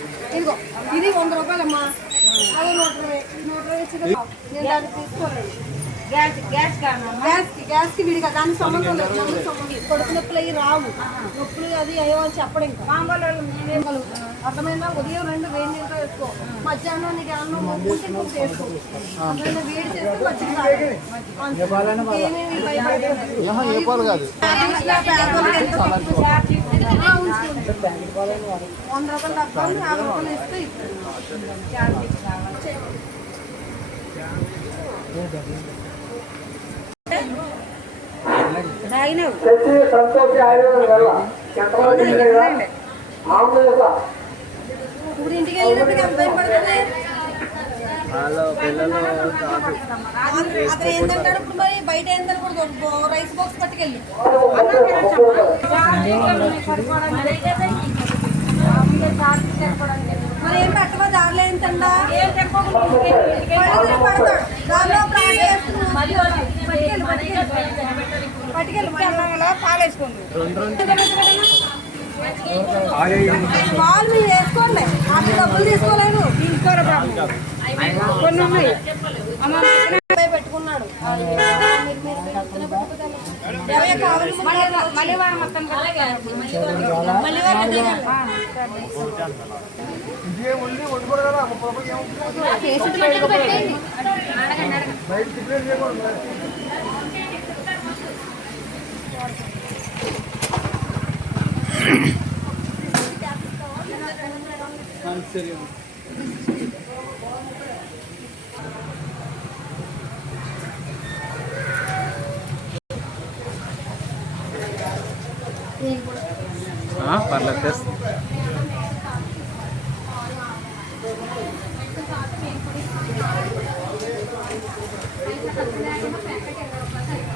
ఇదిగో ఇది 100 రూపాయలమ్మా. అది 120 నేను దాన్ని తీసుకోలేదు. గ్యాస్కి విడిగా దానికి సంబంధం లేదు. కడుపు నొప్పులు అవి రావు. నొప్పులు అది అయ్యో అని చెప్పడం ఇంకా అర్థమైందా. ఉదయం 2 వేడి నీళ్ళతో వేసుకో. మధ్యాహ్నం నీకు అన్నం మొక్కుంటే ఇంకొకటి వేసుకో. అర్థమైనా వేడి చేస్తే మజ్జిగ ఏమేమి భయపడలేదు. 100 రూపాయలు డబ్బా 50 రూపాయలు ఇస్తే ఇప్పుడు ఇంటికి వెళ్ళినప్పుడు ఎంత భయం పడుతుంది. అతను ఏంటంటాడు ఇప్పుడు మరి బయట ఏంటనకూడదు. రైస్ బాక్స్ పట్టుకెళ్ళి మరి ఏం పెట్టవా దారిలో ఏంటండా పడతాడు. దారిలో పట్టుకెళ్ళి పాలేసుకోండి. పాలు మీరు వేసుకోండి. అక్కడ డబ్బులు తీసుకోలేదు. పెట్టుకున్నాడు సరే. పర్లేదు